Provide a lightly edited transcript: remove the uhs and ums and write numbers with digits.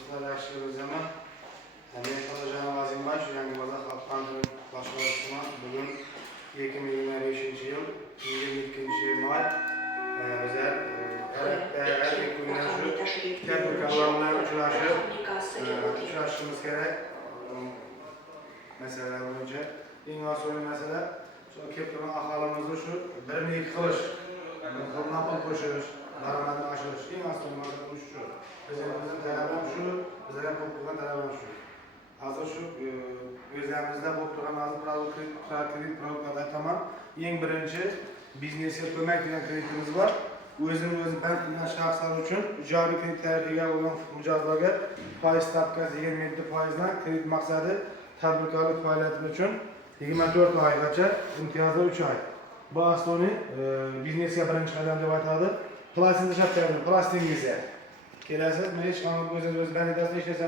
Dostlar, yaxshimisiz zaman. Men To'lajonov Azimboy, Yangi bozor xalq banki boshqaruvchisiman. Bugun 2025-yil 22-may. Bizlar har bir kundan shu tadbirkorlar bilan uchrashishimiz kerak. Masalalar bo'yicha eng asosiy masala shu kelib turgan aholimizni shu birini ikki qilish, qo'ldan-qo'l qo'shish, daromadni oshirish eng asosiy masala shu. Bizning talabimiz shu, bizlarga bo'lib turgan talabimiz shu. Hozir shu o'zlarimizda bo'lib turgan kredit programmalar aytaman. Eng birinchi biznesga ko'mak degan kreditimiz bor. O'zini bank bilan shaxslar uchun joriy kredit tayyorlagan bo'lgan mijozlarga foiz stavkasi 27% dan kredit maqsadi tadbirkorlik faoliyati uchun 24 oygacha, imtiyozli 3 oy. Bu asosiy biznesga birinchi qadam deb aytadi. Plastingiz kelasiz, men hech qanday o'z bankasida ishlasam